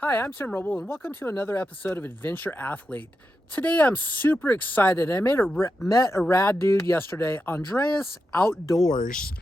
Hi, I'm Tim Roble, and welcome to another episode of Adventure Athlete. Today, I'm super excited. I met a rad dude yesterday, Andreas Outdoors,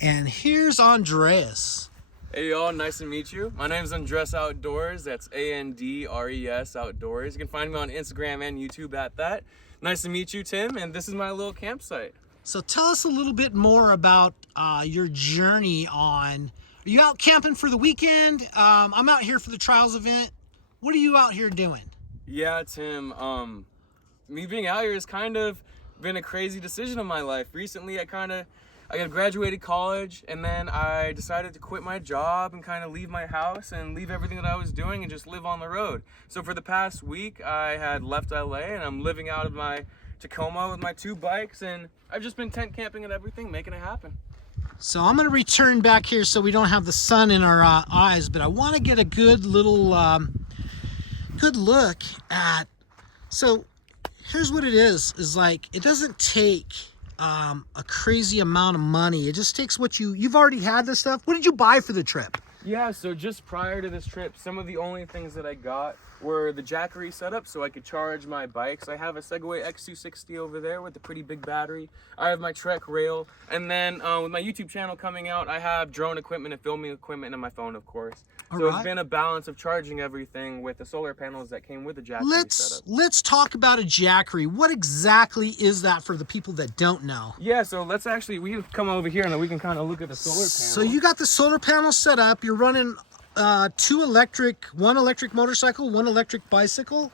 and here's Andreas. Hey y'all, nice to meet you. My name is Andres Outdoors. That's Andres Outdoors. You can find me on Instagram and YouTube at that. Nice to meet you, Tim, and this is my little campsite. So, tell us a little bit more about your journey on. Are you out camping for the weekend? I'm out here for the trials event. What are you out here doing? Yeah, Tim, me being out here has kind of been a crazy decision in my life. Recently, I got graduated college, and then I decided to quit my job and kind of leave my house and leave everything that I was doing and just live on the road. So for the past week, I had left LA and I'm living out of my Tacoma with my 2 bikes, and I've just been tent camping and everything, making it happen. So I'm going to return back here so we don't have the sun in our eyes, but I want to get a good little good look at. So here's what it is like it doesn't take a crazy amount of money. It just takes what you've already had this stuff. What did you buy for the trip? Yeah, so just prior to this trip, some of the only things that I got were the Jackery setup so I could charge my bikes. I have a Segway X260 over there with a pretty big battery. I have my Trek rail, and then with my YouTube channel coming out, I have drone equipment and filming equipment and my phone, of course. So It's been a balance of charging everything with the solar panels that came with the Jackery setup. Let's talk about a Jackery. What exactly is that for the people that don't know? Yeah, so we can come over here and then we can kind of look at the solar panel. So you got the solar panel set up. You're running one electric motorcycle, one electric bicycle.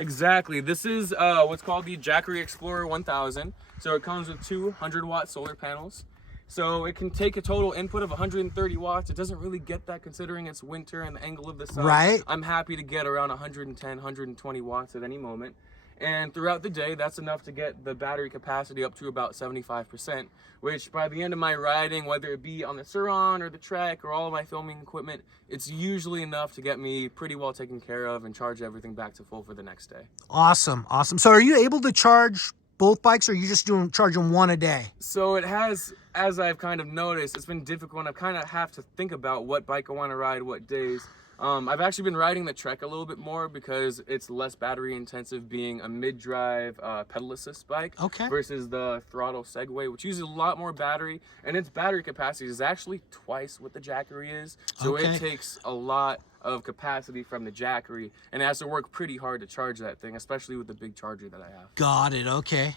Exactly. This is what's called the Jackery Explorer 1000. So it comes with 2 100-watt solar panels. So it can take a total input of 130 watts. It doesn't really get that considering it's winter and the angle of the sun. Right. I'm happy to get around 110, 120 watts at any moment. And throughout the day, that's enough to get the battery capacity up to about 75%, which by the end of my riding, whether it be on the Suron or the Trek or all of my filming equipment, it's usually enough to get me pretty well taken care of and charge everything back to full for the next day. Awesome. So are you able to charge both bikes, or are you just charging one a day? So it has, as I've kind of noticed, it's been difficult. I kind of have to think about what bike I want to ride, what days. I've actually been riding the Trek a little bit more because it's less battery intensive, being a mid-drive pedal assist bike versus the throttle Segway, which uses a lot more battery, and its battery capacity is actually twice what the Jackery is. So it takes a lot of capacity from the Jackery, and it has to work pretty hard to charge that thing, especially with the big charger that I have. Got it. Okay.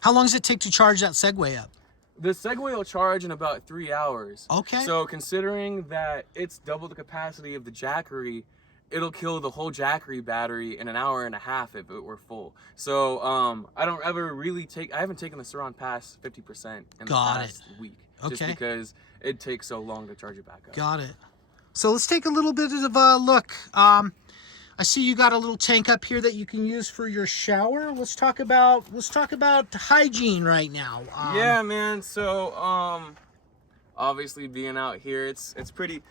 How long does it take to charge that Segway up? The Segway will charge in about 3 hours. Okay. So considering that it's double the capacity of the Jackery, it'll kill the whole Jackery battery in an hour and a half if it were full. So I haven't taken the Suron past 50% in the past week. Just because it takes so long to charge it back up. Got it. So let's take a little bit of a look. I see you got a little tank up here that you can use for your shower. Let's talk about hygiene right now. Yeah, man. So obviously being out here, it's pretty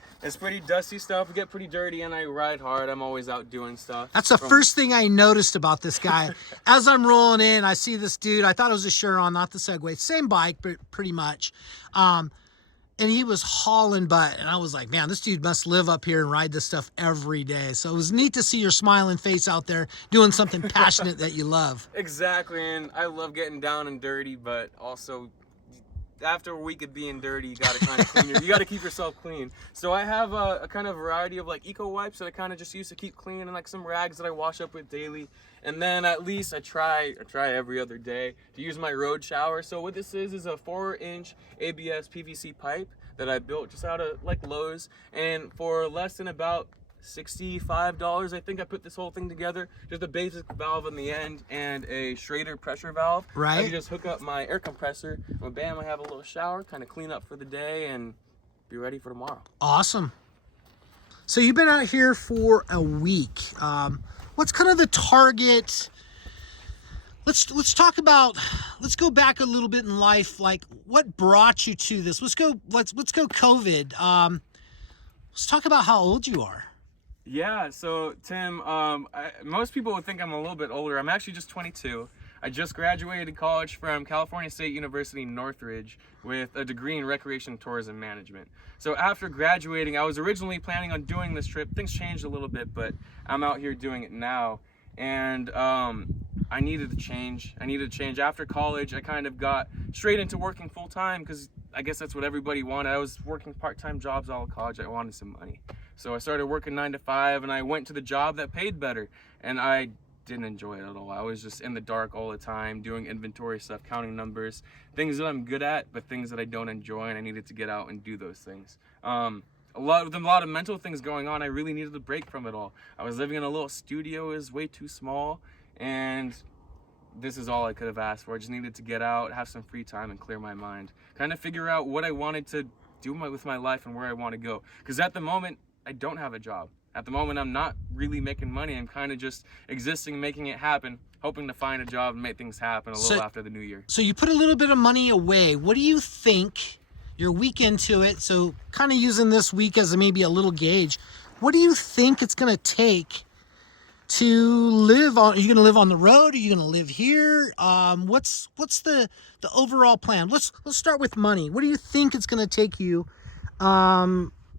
dusty stuff. We get pretty dirty, and I ride hard. I'm always out doing stuff. That's the first thing I noticed about this guy. As I'm rolling in, I see this dude. I thought it was a Chiron, not the Segway. Same bike, but pretty much. And he was hauling butt, and I was like, man, this dude must live up here and ride this stuff every day. So it was neat to see your smiling face out there doing something passionate that you love. Exactly, and I love getting down and dirty, but also after a week of being dirty, you gotta kind of clean you gotta keep yourself clean. So I have a kind of variety of like eco wipes that I kind of just use to keep clean, and like some rags that I wash up with daily. And then at least I try every other day to use my road shower. So what this is a 4-inch ABS PVC pipe that I built just out of like Lowe's, and for less than about $65, I think I put this whole thing together. Just a basic valve on the end and a Schrader pressure valve. Right. I can just hook up my air compressor, and bam, I have a little shower, kind of clean up for the day, and be ready for tomorrow. Awesome. So you've been out here for a week. What's kind of the target? Let's go back a little bit in life. Like, what brought you to this? Let's go COVID. Let's talk about how old you are. Yeah, so Tim, most people would think I'm a little bit older. I'm actually just 22. I just graduated college from California State University, Northridge, with a degree in recreation tourism management. So after graduating, I was originally planning on doing this trip. Things changed a little bit, but I'm out here doing it now. And I needed to change. After college, I kind of got straight into working full time because I guess that's what everybody wanted. I was working part-time jobs all of college. I wanted some money. So I started working 9 to 5, and I went to the job that paid better. And I didn't enjoy it at all. I was just in the dark all the time, doing inventory stuff, counting numbers, things that I'm good at, but things that I don't enjoy, and I needed to get out and do those things. A lot of mental things going on. I really needed a break from it all. I was living in a little studio. It was way too small, and this is all I could have asked for. I just needed to get out, have some free time, and clear my mind. Kind of figure out what I wanted to do with my life and where I want to go. Because at the moment, I don't have a job. At the moment, I'm not really making money. I'm kind of just existing, making it happen, hoping to find a job and make things happen a little after the new year. So you put a little bit of money away. What do you think? You're a week into it, so kind of using this week as maybe a little gauge. What do you think it's going to take to live on? Are you going to live on the road? Are you going to live here? What's the overall plan? Let's start with money. What do you think it's going to take you?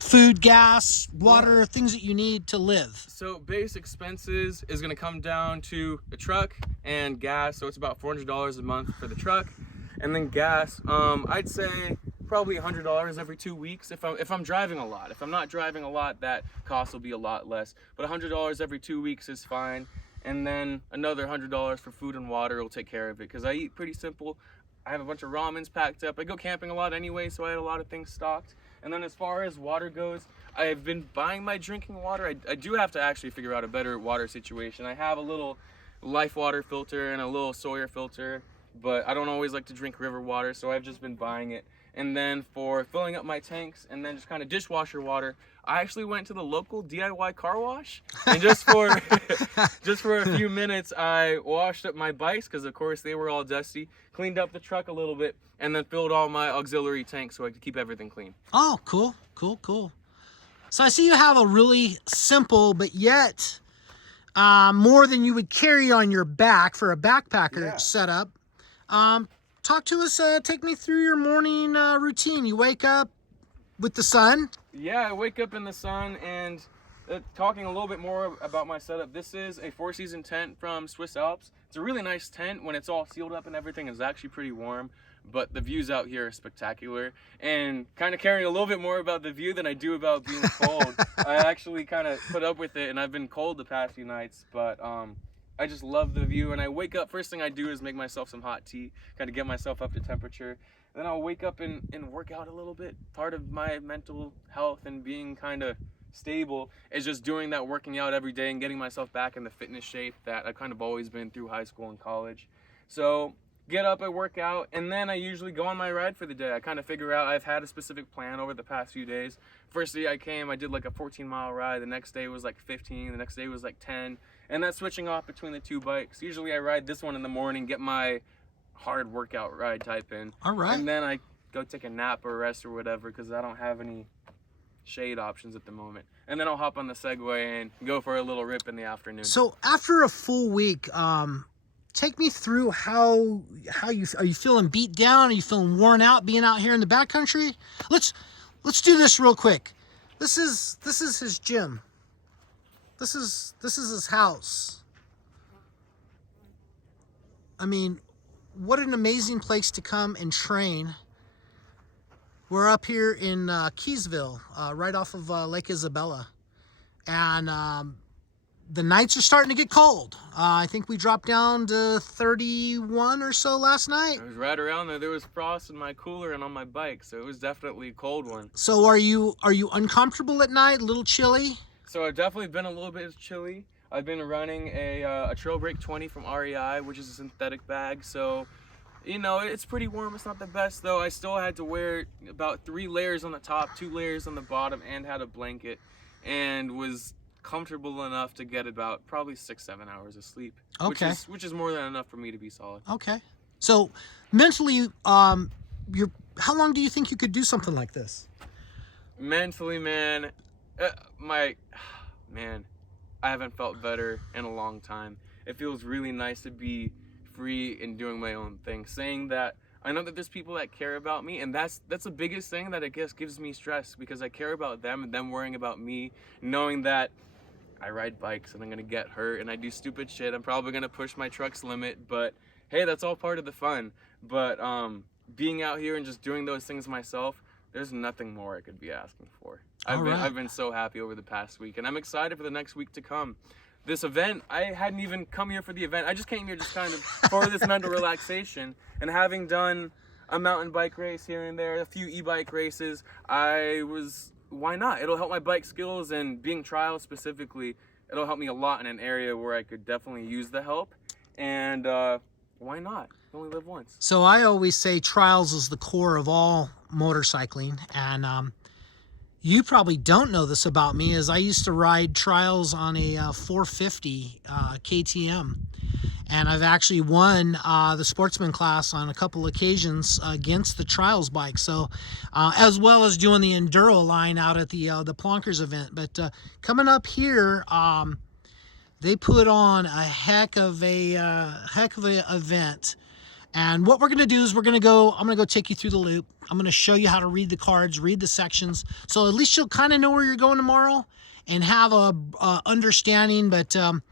Food, gas, water, things that you need to live. So base expenses is going to come down to a truck and gas. So it's about $400 a month for the truck, and then gas. I'd say probably $100 every 2 weeks if I'm driving a lot. If I'm not driving a lot, that cost will be a lot less. But $100 every 2 weeks is fine, and then another $100 for food and water will take care of it. Because I eat pretty simple. I have a bunch of ramens packed up. I go camping a lot anyway, so I had a lot of things stocked. And then as far as water goes, I've been buying my drinking water. I do have to actually figure out a better water situation. I have a little Life water filter and a little Sawyer filter, but I don't always like to drink river water, so I've just been buying it. And then for filling up my tanks and then just kind of dishwasher water, I actually went to the local DIY car wash, and just for a few minutes I washed up my bikes because of course they were all dusty, cleaned up the truck a little bit, and then filled all my auxiliary tanks so I could keep everything clean. Oh, cool. So I see you have a really simple but yet more than you would carry on your back for a backpacker setup. Talk to us, take me through your morning routine. You wake up with the sun? Yeah, I wake up in the sun, and talking a little bit more about my setup, this is a 4-season tent from Swiss Alps. It's a really nice tent when it's all sealed up and everything. It's actually pretty warm, but the views out here are spectacular. And kind of caring a little bit more about the view than I do about being cold. I actually kind of put up with it, and I've been cold the past few nights, but I just love the view. And I wake up, first thing I do is make myself some hot tea, kind of get myself up to temperature. Then I'll wake up and work out a little bit. Part of my mental health and being kind of stable is just doing that working out every day and getting myself back in the fitness shape that I've kind of always been through high school and college. So get up, I work out, and then I usually go on my ride for the day. I kind of figure out, I've had a specific plan over the past few days. First day I came, I did like a 14-mile ride. The next day was like 15. The next day was like 10. And that's switching off between the two bikes. Usually I ride this one in the morning, get my hard workout ride type in. All right. And then I go take a nap or rest or whatever because I don't have any shade options at the moment. And then I'll hop on the Segway and go for a little rip in the afternoon. So after a full week, take me through how you are you feeling beat down? Are you feeling worn out being out here in the backcountry? Let's do this real quick. This is his gym. This is his house. I mean, what an amazing place to come and train. We're up here in Keysville, right off of Lake Isabella, and the nights are starting to get cold. I think we dropped down to 31 or so last night. It was right around there. There was frost in my cooler and on my bike, so it was definitely a cold one. So are you uncomfortable at night? A little chilly? So I've definitely been a little bit chilly. I've been running a Trail Break 20 from REI, which is a synthetic bag. So, you know, it's pretty warm. It's not the best, though. I still had to wear about 3 layers on the top, 2 layers on the bottom, and had a blanket, and was comfortable enough to get about probably 6-7 hours of sleep. Okay. Which is more than enough for me to be solid. Okay. So mentally, how long do you think you could do something like this? Mentally, man, I haven't felt better in a long time. It feels really nice to be free and doing my own thing, saying that I know that there's people that care about me, and that's the biggest thing that I guess gives me stress, because I care about them and them worrying about me, knowing that I ride bikes and I'm gonna get hurt and I do stupid shit. I'm probably gonna push my truck's limit, but hey, that's all part of the fun. But being out here and just doing those things myself, there's nothing more I could be asking for. I've been so happy over the past week, and I'm excited for the next week to come. This event, I hadn't even come here for the event. I just came here just kind of for this mental relaxation, and having done a mountain bike race here and there, a few e-bike races, why not? It'll help my bike skills, and being trial specifically, it'll help me a lot in an area where I could definitely use the help. And why not? You only live once. So I always say trials is the core of all motorcycling, and you probably don't know this about me, is I used to ride trials on a 450 KTM, and I've actually won the sportsman class on a couple occasions against the trials bike. So as well as doing the enduro line out at the Plonkers event. But coming up here, they put on a heck of a event. And what we're going to do is I'm going to go take you through the loop. I'm going to show you how to read the cards, read the sections. So at least you'll kind of know where you're going tomorrow and have a understanding. But I'm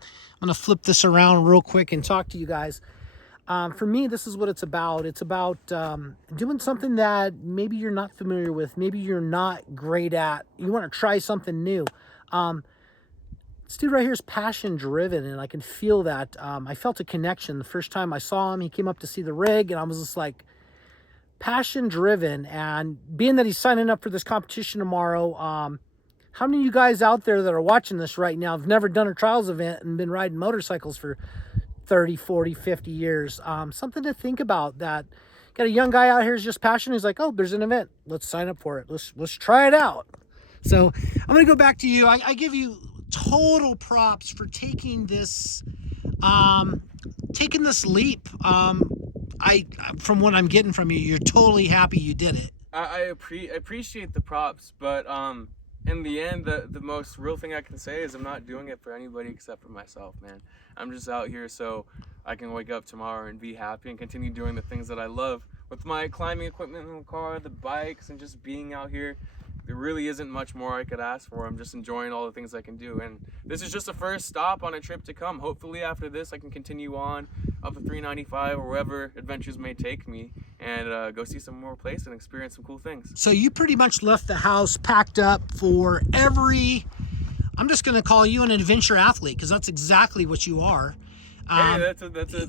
going to flip this around real quick and talk to you guys. For me, this is what it's about. It's about doing something that maybe you're not familiar with, maybe you're not great at. You want to try something new. This dude right here is passion driven, and I can feel that. I felt a connection the first time I saw him. He came up to see the rig, and I was just like, passion driven. And being that he's signing up for this competition tomorrow, how many of you guys out there that are watching this right now have never done a trials event and been riding motorcycles for 30, 40, 50 years? Something to think about. That got a young guy out here who's just passionate. He's like, oh, there's an event. Let's sign up for it. Let's try it out. So I'm going to go back to you. I give you total props for taking this leap. From what I'm getting from you, you're totally happy you did it. I appreciate the props, but in the end, the most real thing I can say is I'm not doing it for anybody except for myself, man. I'm just out here so I can wake up tomorrow and be happy and continue doing the things that I love with my climbing equipment in the car, the bikes, and just being out here. There really isn't much more I could ask for. I'm just enjoying all the things I can do, and this is just the first stop on a trip to come. Hopefully after this I can continue on up the 395 or wherever adventures may take me, and go see some more places and experience some cool things. So you pretty much left the house packed up for I'm just going to call you an adventure athlete, because that's exactly what you are. Hey, that's a pleasure.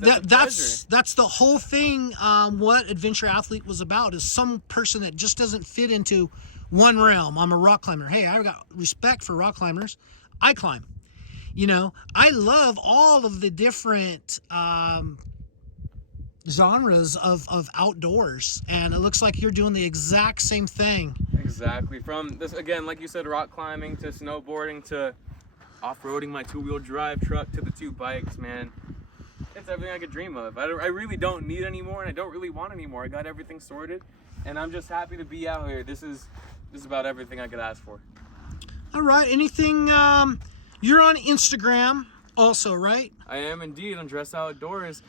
That's the whole thing. What adventure athlete was about is some person that just doesn't fit into one realm. I'm a rock climber. Hey, I got respect for rock climbers. I climb. You know, I love all of the different genres of outdoors, and it looks like you're doing the exact same thing. Exactly. From this, again, like you said, rock climbing to snowboarding to off-roading my two-wheel drive truck to the two bikes, man. It's everything I could dream of. I really don't need any more, and I don't really want any more. I got everything sorted, and I'm just happy to be out here. This is about everything I could ask for. All right. Anything? You're on Instagram also, right? I am indeed on Dress Outdoors.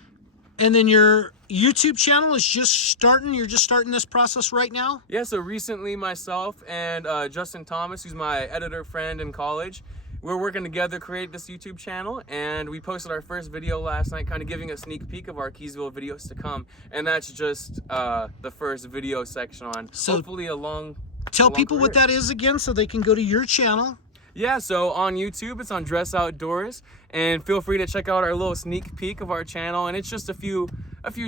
And then your YouTube channel is just starting. You're just starting this process right now? Yeah, so recently myself and Justin Thomas, who's my editor friend in college, we're working together to create this YouTube channel, and we posted our first video last night, kind of giving a sneak peek of our Keysville videos to come. And that's just the first video section on hopefully a long Tell people what that is again so they can go to your channel. Yeah, so on YouTube, it's on Dress Outdoors, and feel free to check out our little sneak peek of our channel, and it's just a few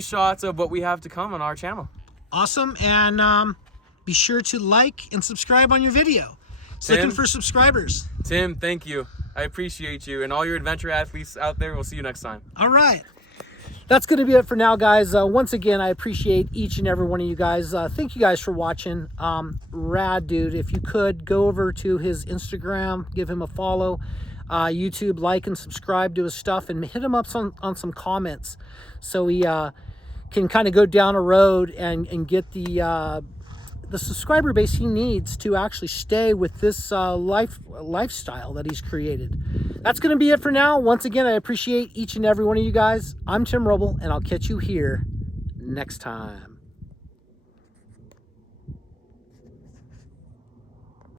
shots of what we have to come on our channel. Awesome, and be sure to like and subscribe on your video. Looking for subscribers. Tim, thank you. I appreciate you, and all your adventure athletes out there. We'll see you next time. All right. That's going to be it for now, guys. Once again, I appreciate each and every one of you guys. Thank you guys for watching. Rad dude. If you could, go over to his Instagram, give him a follow. YouTube, like and subscribe to his stuff, and hit him up on some comments so he can kind of go down a road and get the subscriber base he needs to actually stay with this lifestyle that he's created. that's going to be it for now. Once again, I appreciate each and every one of you guys. I'm Tim Roble, and I'll catch you here next time.